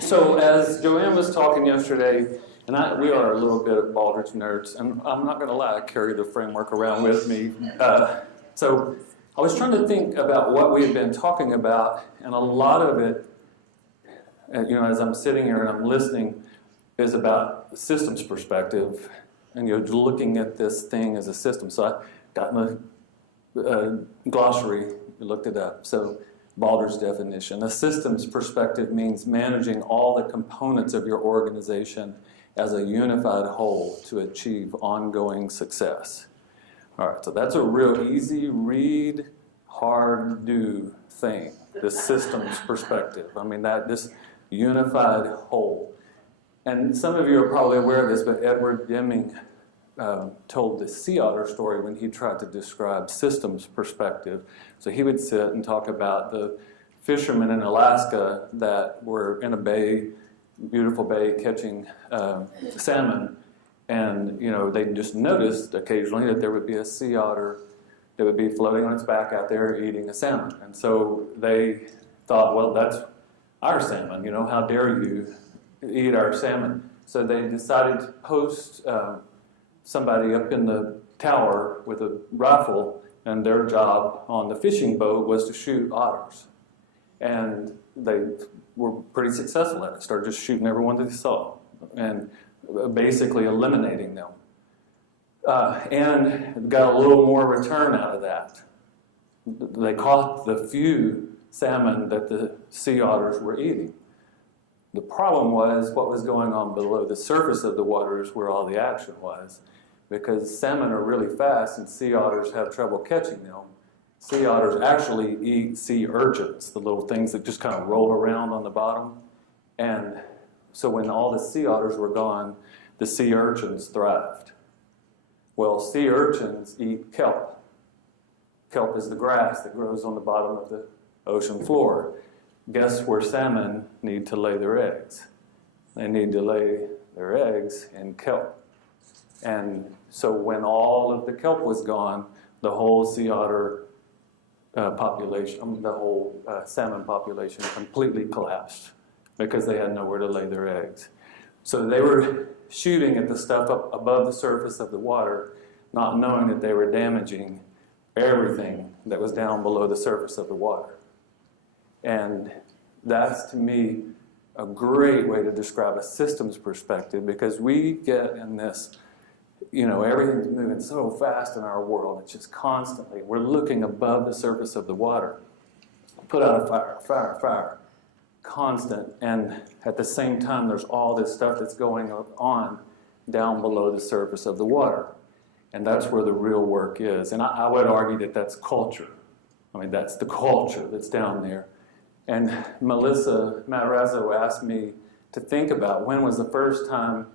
So as Joanne was talking yesterday, and we are a little bit of Baldrige nerds, and I'm not going to lie, I carry the framework around with me. So I was trying to think about what we had been talking about, and a lot of it, as I'm sitting here and I'm listening, is about systems perspective, and you're looking at this thing as a system. So I got my glossary, looked it up. So Baldr's definition, a systems perspective means managing all the components of your organization as a unified whole to achieve ongoing success. All right, so that's a real easy read, hard do thing, the systems perspective. I mean, this unified whole. And some of you are probably aware of this, but Edward Deming told the sea otter story when he tried to describe systems perspective. So he would sit and talk about the fishermen in Alaska that were in a bay, beautiful bay, catching salmon. And, they just noticed occasionally that there would be a sea otter that would be floating on its back out there eating a salmon. And so they thought, well, that's our salmon, how dare you eat our salmon. So they decided to post somebody up in the tower with a rifle, and their job on the fishing boat was to shoot otters. And they were pretty successful at it, started just shooting everyone that they saw, and basically eliminating them. And got a little more return out of that. They caught the few salmon that the sea otters were eating. The problem was what was going on below the surface of the waters where all the action was, because salmon are really fast and sea otters have trouble catching them. Sea otters actually eat sea urchins, the little things that just kind of roll around on the bottom. And so when all the sea otters were gone, the sea urchins thrived. Well, sea urchins eat kelp. Kelp is the grass that grows on the bottom of the ocean floor. Guess where salmon need to lay their eggs? They need to lay their eggs in kelp. And so when all of the kelp was gone, the whole sea otter population, the whole salmon population completely collapsed because they had nowhere to lay their eggs. So they were shooting at the stuff up above the surface of the water, not knowing that they were damaging everything that was down below the surface of the water. And that's, to me, a great way to describe a systems perspective, because we get in this, everything's moving so fast in our world. It's just constantly, we're looking above the surface of the water. Put out a fire, constant. And at the same time, there's all this stuff that's going on down below the surface of the water. And that's where the real work is. And I would argue that that's culture. I mean, that's the culture that's down there. And Melissa Matarazzo asked me to think about when was the first time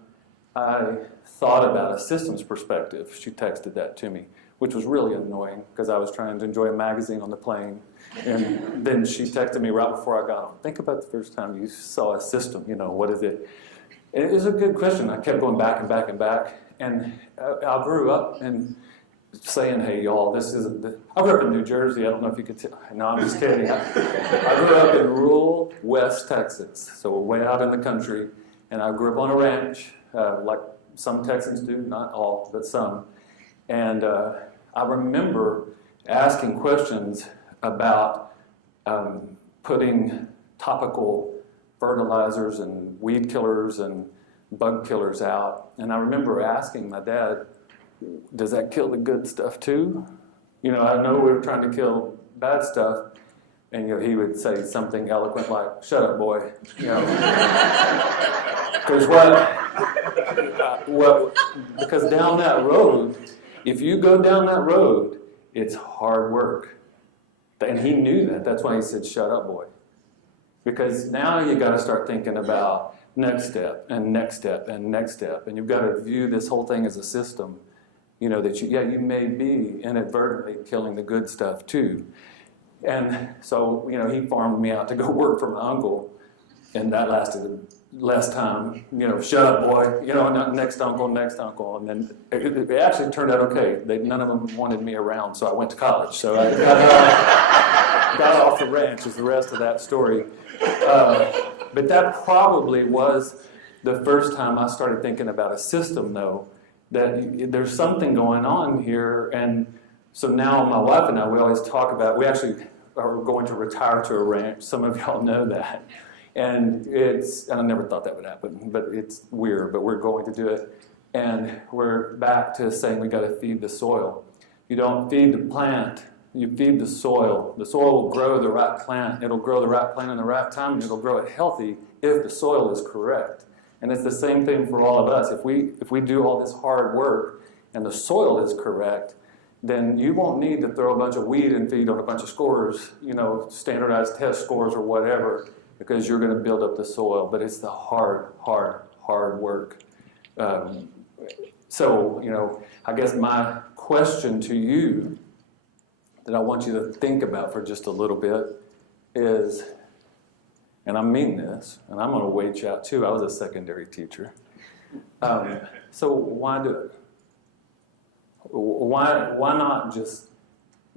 I thought about a systems perspective. She texted that to me, which was really annoying because I was trying to enjoy a magazine on the plane. And then she texted me right before I got on. Think about the first time you saw a system, what is it? And it was a good question. I kept going back and back and back. And I grew up and saying, hey, y'all, I grew up in New Jersey. I don't know if you could tell. No, I'm just kidding. I grew up in rural West Texas, so way out in the country. And I grew up on a ranch, like some Texans do, not all, but some. And I remember asking questions about putting topical fertilizers and weed killers and bug killers out. And I remember asking my dad, does that kill the good stuff too? I know we were trying to kill bad stuff, and he would say something eloquent like, shut up, boy. Because because down that road, if you go down that road, it's hard work. And he knew that. That's why he said, shut up, boy. Because now you got to start thinking about next step and next step and next step. And you've got to view this whole thing as a system. That you may be inadvertently killing the good stuff too. And so, he farmed me out to go work for my uncle, and that lasted less time. Shut up, boy. Next uncle. And then it actually turned out okay. None of them wanted me around, so I went to college. So I got off the ranch is the rest of that story. But that probably was the first time I started thinking about a system, though, that there's something going on here. And so now my wife and I, we always talk about, we actually are going to retire to a ranch. Some of y'all know that. And I never thought that would happen, but it's weird, but we're going to do it. And we're back to saying we got to feed the soil. You don't feed the plant, you feed the soil. The soil will grow the right plant. It'll grow the right plant in the right time, and it'll grow it healthy if the soil is correct. And it's the same thing for all of us. If we do all this hard work and the soil is correct, then you won't need to throw a bunch of weed and feed on a bunch of scores, standardized test scores or whatever, because you're going to build up the soil. But it's the hard work. So, I guess my question to you that I want you to think about for just a little bit is, and I mean this, and I'm going to wait you out too. I was a secondary teacher. So why do it? Why not just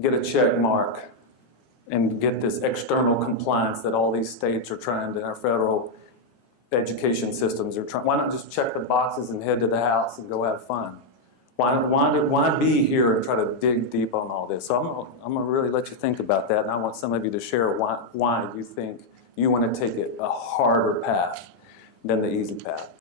get a check mark and get this external compliance that all these states are trying to, our federal education systems are trying? Why not just check the boxes and head to the house and go have fun? Why be here and try to dig deep on all this? So I'm going to really let you think about that, and I want some of you to share why you think you want to take it a harder path than the easy path.